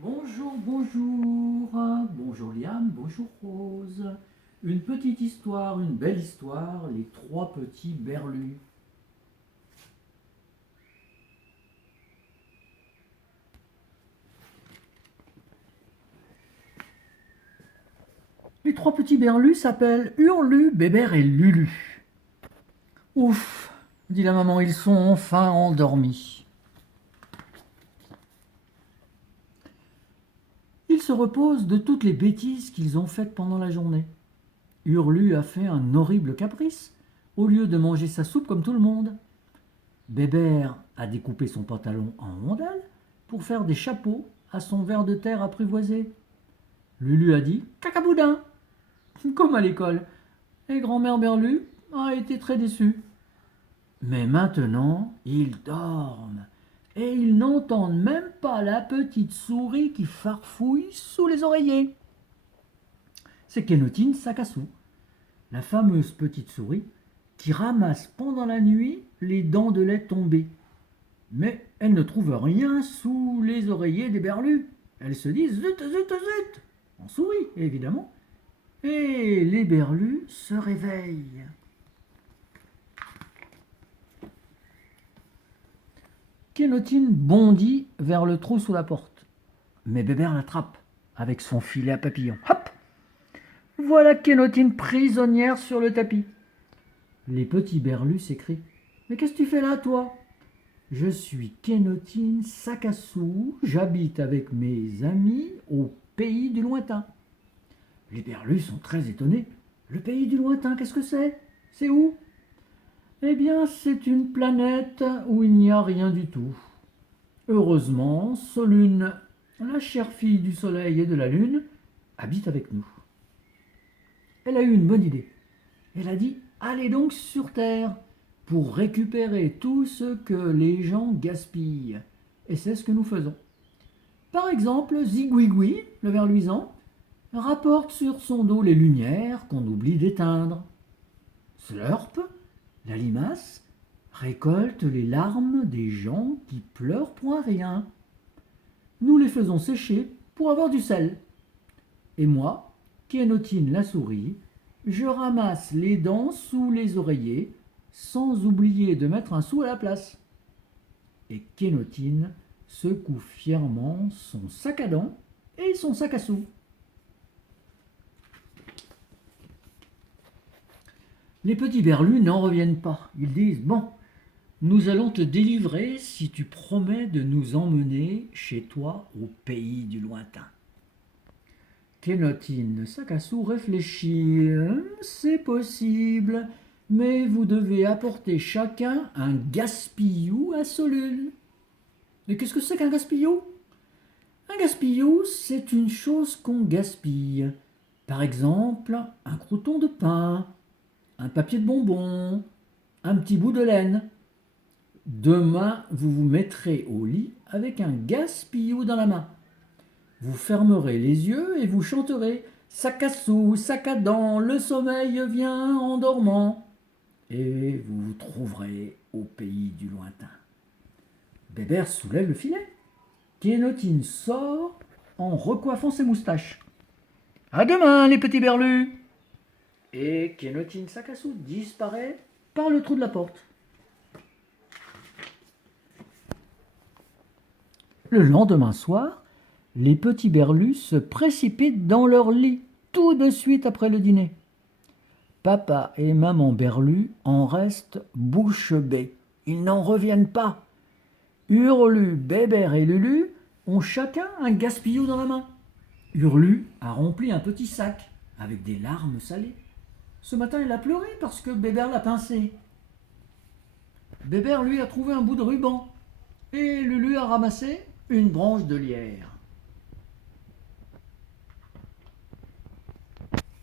Bonjour, bonjour, bonjour Liam, bonjour Rose. Une petite histoire, une belle histoire, les trois petits berlus. Les trois petits berlus s'appellent Hurlu, Bébert et Lulu. Ouf, dit la maman, ils sont enfin endormis. Ils se reposent de toutes les bêtises qu'ils ont faites pendant la journée. Hurlu a fait un horrible caprice. Au lieu de manger sa soupe comme tout le monde, Bébert a découpé son pantalon en rondelles pour faire des chapeaux à son ver de terre apprivoisé. Lulu a dit cacaboudin, comme à l'école, et grand-mère Berlu a été très déçue. Mais maintenant, ils dorment et ils n'entendent même pas la petite souris qui farfouille sous les oreillers. C'est Kénotine Sakassou, la fameuse petite souris qui ramasse pendant la nuit les dents de lait tombées. Mais elle ne trouve rien sous les oreillers des berlus. Elle se dit zut, zut, zut, en souris, évidemment. Et les berlus se réveillent. Kénotine bondit vers le trou sous la porte. Mais Bébert l'attrape avec son filet à papillon. Hop! Voilà Kénotine prisonnière sur le tapis. Les petits berlus s'écrient. Mais qu'est-ce que tu fais là, toi? Je suis Kénotine Sakassou, j'habite avec mes amis au pays du lointain. Les berlus sont très étonnés. Le pays du lointain, qu'est-ce que c'est? C'est où? Eh bien, c'est une planète où il n'y a rien du tout. Heureusement, Solune, la chère fille du soleil et de la lune, habite avec nous. Elle a eu une bonne idée. Elle a dit allez donc sur Terre pour récupérer tout ce que les gens gaspillent. Et c'est ce que nous faisons. Par exemple, Zigouigoui, le ver luisant, rapporte sur son dos les lumières qu'on oublie d'éteindre. Slurp, la limace, récolte les larmes des gens qui pleurent pour un rien. Nous les faisons sécher pour avoir du sel. Et moi, Kénotine la souris, je ramasse les dents sous les oreillers sans oublier de mettre un sou à la place. Et Kénotine secoue fièrement son sac à dents et son sac à sous. Les petits berlus n'en reviennent pas. Ils disent bon, nous allons te délivrer si tu promets de nous emmener chez toi au pays du lointain. Kénotine Sakassou réfléchit. C'est possible, mais vous devez apporter chacun un gaspillou à Solune. Mais qu'est-ce que c'est qu'un gaspillou? Un gaspillou, c'est une chose qu'on gaspille. Par exemple, un croûton de pain, un papier de bonbon, un petit bout de laine. Demain, vous vous mettrez au lit avec un gaspillou dans la main. Vous fermerez les yeux et vous chanterez sac à sous, sac à dents, le sommeil vient en dormant. Et vous vous trouverez au pays du lointain. Bébert soulève le filet. Kénotine sort en recoiffant ses moustaches. À demain, les petits berlus! Et Kénotine Sakassou disparaît par le trou de la porte. Le lendemain soir, les petits berlus se précipitent dans leur lit tout de suite après le dîner. Papa et maman berlu en restent bouche bée. Ils n'en reviennent pas. Hurlu, Bébert et Lulu ont chacun un gaspillou dans la main. Hurlu a rempli un petit sac avec des larmes salées. Ce matin, il a pleuré parce que Bébert l'a pincé. Bébert, lui, a trouvé un bout de ruban. Et Lulu a ramassé une branche de lierre.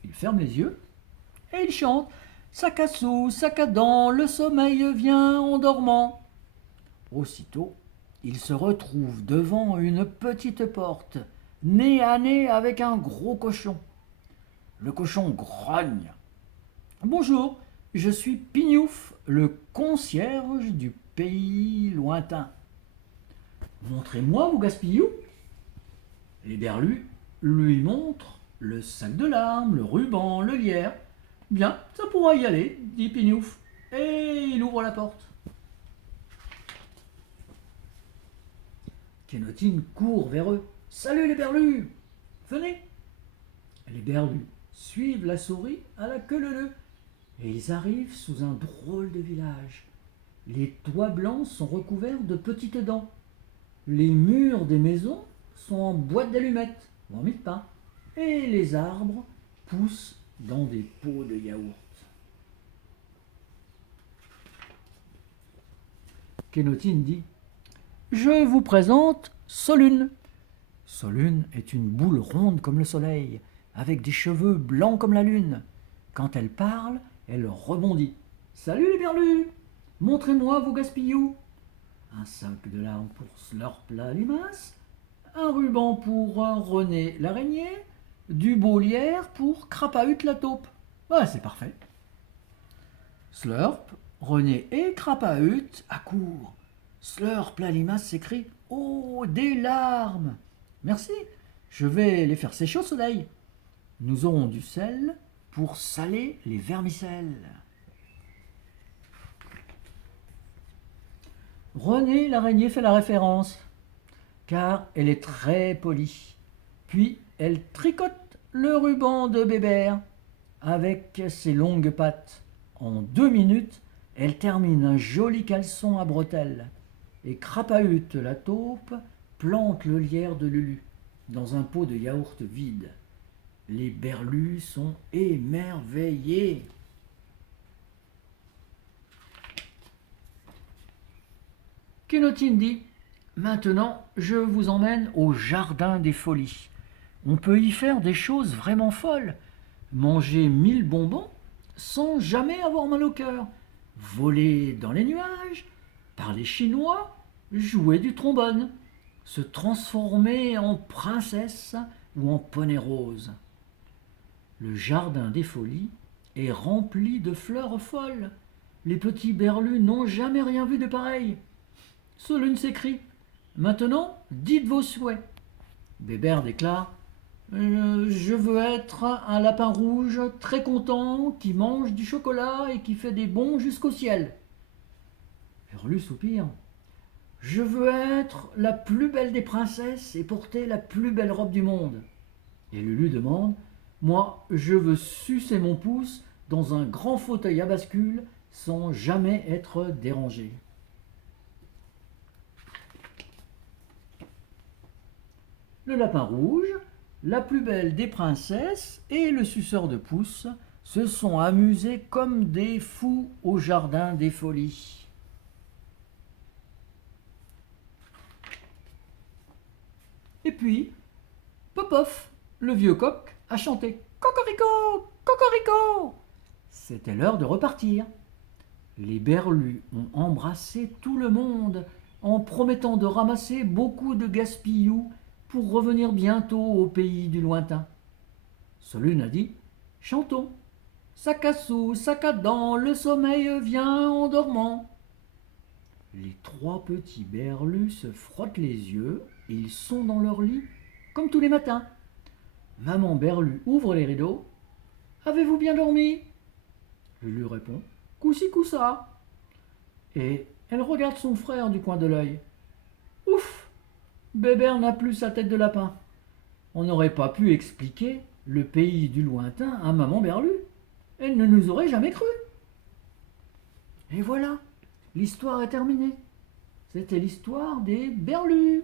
Il ferme les yeux et il chante sac à sous, sac à dents, le sommeil vient en dormant. Aussitôt, il se retrouve devant une petite porte, nez à nez avec un gros cochon. Le cochon grogne. Bonjour, je suis Pignouf, le concierge du pays lointain. Montrez-moi vos gaspillous. Les berlus lui montrent le sac de larmes, le ruban, le lierre. Bien, ça pourra y aller, dit Pignouf, et il ouvre la porte. Kénotine court vers eux. Salut les berlus! Venez! Les berlus suivent la souris à la queue leu-leu et ils arrivent sous un drôle de village. Les toits blancs sont recouverts de petites dents. Les murs des maisons sont en boîte d'allumettes ou en mie de pain. Et les arbres poussent dans des pots de yaourt. Kénotine dit « Je vous présente Solune. Solune est une boule ronde comme le soleil, avec des cheveux blancs comme la lune. Quand elle parle, elle rebondit. Salut les berlus! Montrez-moi vos gaspillous. Un sac de larmes pour Slurp la limace, un ruban pour René l'araignée, du beau lierre pour Crapahut la taupe. Ouais, c'est parfait. Slurp, René et Crapahut accourent. Slurp la limace s'écrie « Oh, des larmes !» Merci, je vais les faire sécher au soleil. Nous aurons du sel pour saler les vermicelles. René l'araignée fait la référence, car elle est très polie. Puis elle tricote le ruban de Bébert avec ses longues pattes. En 2 minutes, elle termine un joli caleçon à bretelles. Et Crapahut la taupe plante le lierre de Lulu dans un pot de yaourt vide. Les berlus sont émerveillés. Kénotine dit « Maintenant, je vous emmène au jardin des folies. On peut y faire des choses vraiment folles. Manger 1000 bonbons sans jamais avoir mal au cœur. Voler dans les nuages, parler chinois, jouer du trombone. Se transformer en princesse ou en poney rose. Le jardin des folies est rempli de fleurs folles. Les petits berlus n'ont jamais rien vu de pareil. Solune s'écrie « Maintenant, dites vos souhaits. » Bébert déclare « Je veux être un lapin rouge très content qui mange du chocolat et qui fait des bonds jusqu'au ciel. » Berlu soupire « Je veux être la plus belle des princesses et porter la plus belle robe du monde. » Et Lulu demande « Moi, je veux sucer mon pouce dans un grand fauteuil à bascule sans jamais être dérangé. » Le lapin rouge, la plus belle des princesses et le suceur de pouce se sont amusés comme des fous au jardin des folies. Et puis, Popoff, le vieux coq, a chanté « Cocorico, cocorico !» C'était l'heure de repartir. Les berlus ont embrassé tout le monde en promettant de ramasser beaucoup de gaspillous pour revenir bientôt au pays du lointain. Solune a dit « Chantons, sac à sous, sac à dents, le sommeil vient en dormant. » Les 3 petits berlus se frottent les yeux et ils sont dans leur lit comme tous les matins. Maman berlu ouvre les rideaux. « Avez-vous bien dormi ?» Lulu répond « Coussi coussa » et elle regarde son frère du coin de l'œil. « Ouf ! Bébert n'a plus sa tête de lapin. On n'aurait pas pu expliquer le pays du lointain à maman berlu. Elle ne nous aurait jamais cru. » Et voilà, l'histoire est terminée. C'était l'histoire des berlus.